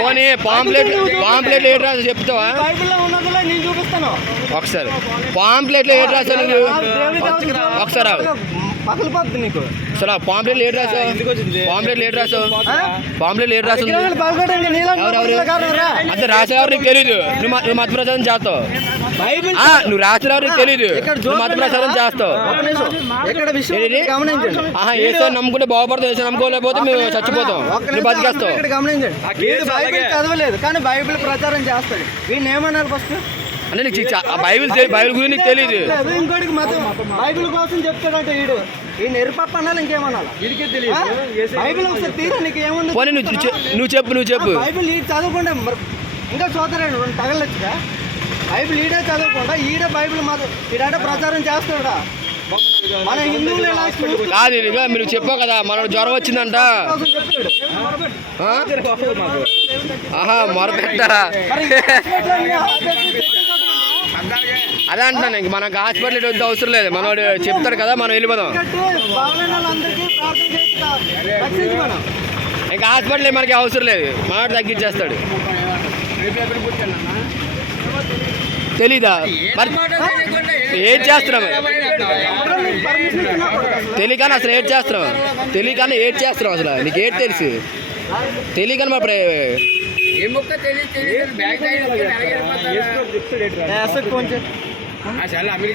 పోనీ pamphlet pamphlet ఏడు రాసో చెప్తావా? బైబిల్లో ఉన్నదిలే నేను చూపిస్తాను. ఒకసారి. పాంప్లెట్లో ఏడు రాసా నువ్వు ఒకసారి. పగలిపోద్ది నీకు. అసలు రాసావు. రాసావు. అంత రాసేవారు నీకు తెలీదు. నువ్వు మత ప్రచారం చేస్తావు. బైబిల్ ఆ, నువ్వు రాసేవారు నీకు తెలీదు. మత ప్రచారం చేస్తావు. ఏసో నమ్ముకుంటే బాగుపడతాం ఏసో నమ్ముకోలేకపోతే మేము చచ్చిపోతాం. నువ్వు బతికేస్తావు. గమనించండి. చదవలేదు కానీ బైబిల్ ప్రచారం చేస్తాడు. వీడిని ఏమన్నారు ఫస్ట్ అంటే నీకు బైబిల్ బైబిల్ గురించి నీకు ఇంకోటికి మతం బైబిల్ కోసం చెప్తాడంటే వీడు. ఈ నెరుపప్ప అనాలి ఇంకేమనాలి? ఆ? బైబిల్ ఒకసారి తీరా నీకు ఏముంది పోనీ నువ్వు చె- నువ్వు చెప్పు నువ్వు చెప్పు. బైబిల్ ఈడు చదవకుండా మరి ఇంకా చూద్దరాడు రెండు తగలొచ్చుగా బైబిల్ ఈడే చదవకుండా ఈడే బైబిల్ మాత్రం ఈడాడ ప్రచారం చేస్తాడా మన హిందువులు ఎలా చూస్తూ కాదు ఇదిగో మీరు చెప్పావు కదా మన జ్వరం వచ్చిందంట. కోసం చెప్తాడు ఆ? ఆహా మొరపెట్టారా మరి హాస్పిటల్. అదే అంటున్నాను ఇంక మనకు హాస్పిటల్ వద్ద అవసరం లేదు. మనోడు చెప్తాడు కదా మనం వెళ్ళిపోదాం. ఇంకా హాస్పిటల్ మనకి అవసరం లేదు. మనోడు తగ్గించేస్తాడు. తెలీదా? ఏం చేస్తున్నాం తెలియకని అసలు ఏడ్ చేస్తున్నాం తెలియకని ఏడ్ చేస్తున్నాం అసలు? నీకు ఏడ్ తెలుసు? తెలియకని 还行了。